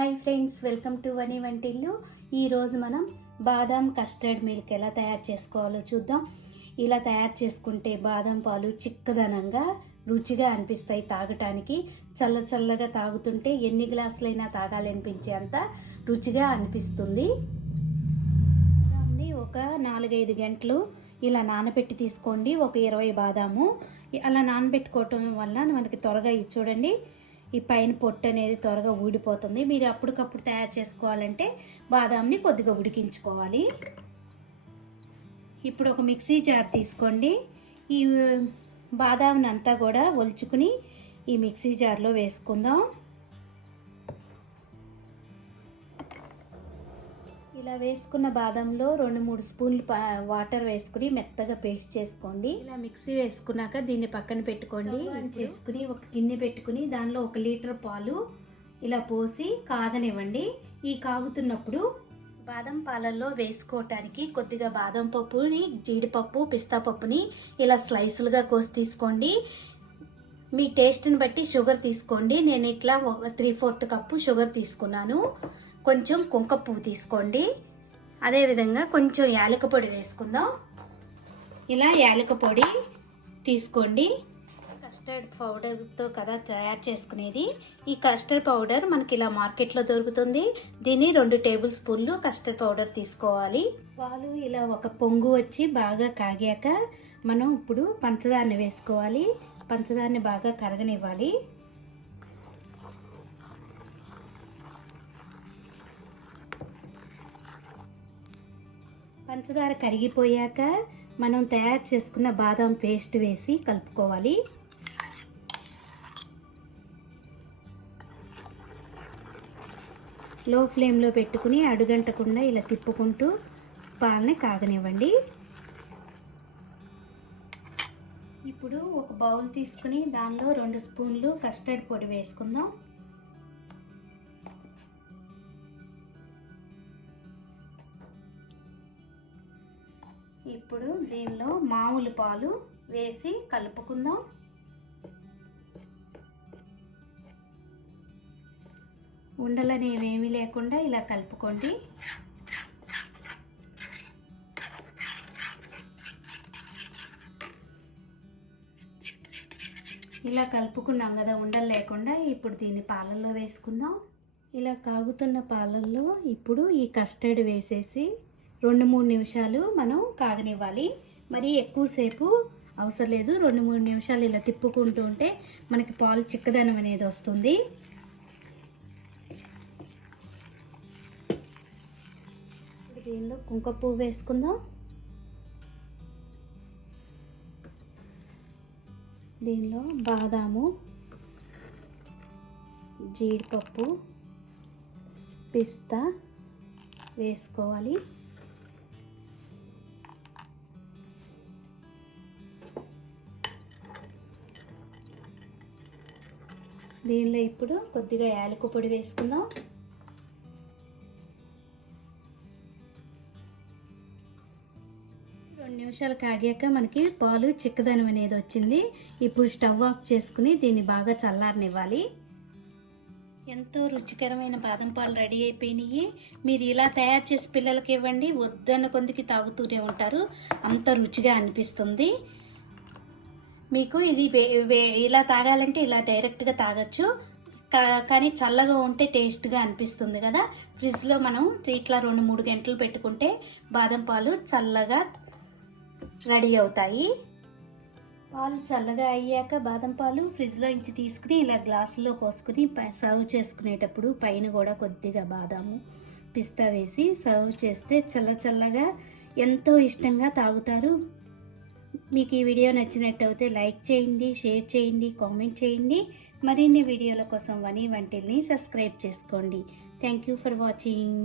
Hi friends, welcome to వని వంటిల్లు. ఈరోజు మనం బాదం కస్టర్డ్ మిల్క్ ఎలా తయారు చేసుకోవాలో చూద్దాం. ఇలా తయారు చేసుకుంటే బాదం పాలు చిక్కదనంగా రుచిగా అనిపిస్తాయి. తాగటానికి చల్లగా తాగుతుంటే ఎన్ని గ్లాసులైనా తాగాలనిపించేంత రుచిగా అనిపిస్తుంది. ఒక 4-5 గంటలు ఇలా నానబెట్టి తీసుకోండి. ఒక 20 బాదాము అలా నానబెట్టుకోవటం వల్ల మనకి త్వరగా చూడండి ఈ పైన పొట్టు అనేది త్వరగా ఊడిపోతుంది. మీరు అప్పటికప్పుడు తయారు చేసుకోవాలంటే బాదాంని కొద్దిగా ఉడికించుకోవాలి. ఇప్పుడు ఒక మిక్సీ జార్ తీసుకోండి. ఈ బాదాంని అంతా కూడా ఒలుచుకుని ఈ మిక్సీ జార్లో వేసుకుందాం. ఇలా వేసుకున్న బాదంలో 2-3 స్పూన్లు వాటర్ వేసుకుని మెత్తగా పేస్ట్ చేసుకోండి. ఇలా మిక్సీ వేసుకున్నాక దీన్ని పక్కన పెట్టుకోండి. చేసుకుని ఒక గిన్నె పెట్టుకుని దానిలో 1 లీటర్ పాలు ఇలా పోసి కాగనివ్వండి. ఈ కాగుతున్నప్పుడు బాదం పాలల్లో వేసుకోవటానికి కొద్దిగా బాదం పప్పుని, జీడిపప్పు, పిస్తా పప్పుని ఇలా స్లైసులుగా కోసి తీసుకోండి. మీ టేస్ట్ని బట్టి షుగర్ తీసుకోండి. నేను ఇట్లా 3/4 కప్పు షుగర్ తీసుకున్నాను. కొంచెం కుంక పువ్వు తీసుకోండి. అదేవిధంగా కొంచెం యాలక పొడి వేసుకుందాం. ఇలా యాలక పొడి తీసుకోండి. కస్టర్డ్ పౌడర్తో కదా తయారు చేసుకునేది. ఈ కస్టర్డ్ పౌడర్ మనకి ఇలా మార్కెట్లో దొరుకుతుంది. దీన్ని 2 టేబుల్ స్పూన్లు కస్టర్డ్ పౌడర్ తీసుకోవాలి. పాలు ఇలా ఒక పొంగు వచ్చి బాగా కాగాక మనం ఇప్పుడు పంచదారని వేసుకోవాలి. పంచదారని బాగా కరగనివ్వాలి. పంచదార కరిగిపోయాక మనం తయారు చేసుకున్న బాదం పేస్ట్ వేసి కలుపుకోవాలి. లో ఫ్లేమ్లో పెట్టుకుని అడుగంటకుండా ఇలా తిప్పుకుంటూ పాలని కాగనివ్వండి. ఇప్పుడు ఒక బౌల్ తీసుకుని దానిలో 2 స్పూన్లు కస్టర్డ్ పొడి వేసుకుందాం. ఇప్పుడు దీనిలో మామూలు పాలు వేసి కలుపుకుందాం. ఉండలనేవేమీ లేకుండా ఇలా కలుపుకోండి. ఇలా కలుపుకున్నాం కదా ఉండలు లేకుండా. ఇప్పుడు దీన్ని పాలల్లో వేసుకుందాం. ఇలా కాగుతున్న పాలల్లో ఇప్పుడు ఈ కస్టర్డ్ వేసేసి 2-3 నిమిషాలు మనం కాగనివ్వాలి. మరి ఎక్కువసేపు అవసరం లేదు. 2-3 నిమిషాలు ఇలా తిప్పుకుంటూ ఉంటే మనకి పాలు చిక్కదనం అనేది వస్తుంది. దీనిలో కుంకుమ పువ్వు వేసుకుందాం. దీనిలో బాదాము, జీడిపప్పు, పిస్తా వేసుకోవాలి. దీనిలో ఇప్పుడు కొద్దిగా యాలక పొడి వేసుకుందాం. రెండు నిమిషాలు కాగాక మనకి పాలు చిక్కదనం అనేది వచ్చింది. ఇప్పుడు స్టవ్ ఆఫ్ చేసుకుని దీన్ని బాగా చల్లారనివ్వాలి. ఎంతో రుచికరమైన బాదం పాలు రెడీ అయిపోయినాయి. మీరు ఇలా తయారు చేసి పిల్లలకి ఇవ్వండి, వద్దన్న కొందికి తాగుతూనే ఉంటారు. అంత రుచిగా అనిపిస్తుంది. మీకు ఇది ఇలా తాగాలంటే ఇలా డైరెక్ట్గా తాగొచ్చు, కానీ చల్లగా ఉంటే టేస్ట్గా అనిపిస్తుంది కదా. ఫ్రిడ్జ్లో మనం ఇట్లా 2-3 గంటలు పెట్టుకుంటే బాదం పాలు చల్లగా రెడీ అవుతాయి. పాలు చల్లగా అయ్యాక బాదం పాలు ఫ్రిడ్జ్లో నుంచి తీసుకుని ఇలా గ్లాసులో పోసుకుని సర్వ్ చేసుకునేటప్పుడు పైన కూడా కొద్దిగా బాదాము, పిస్తా వేసి సర్వ్ చేస్తే చల్లగా ఎంతో ఇష్టంగా తాగుతారు. మీకు ఈ వీడియో నచ్చినట్టయితే లైక్ చేయండి, షేర్ చేయండి, కామెంట్ చేయండి. మరిన్ని వీడియోల కోసం వని వంటిల్ని సబ్స్క్రైబ్ చేసుకోండి. Thank you for watching.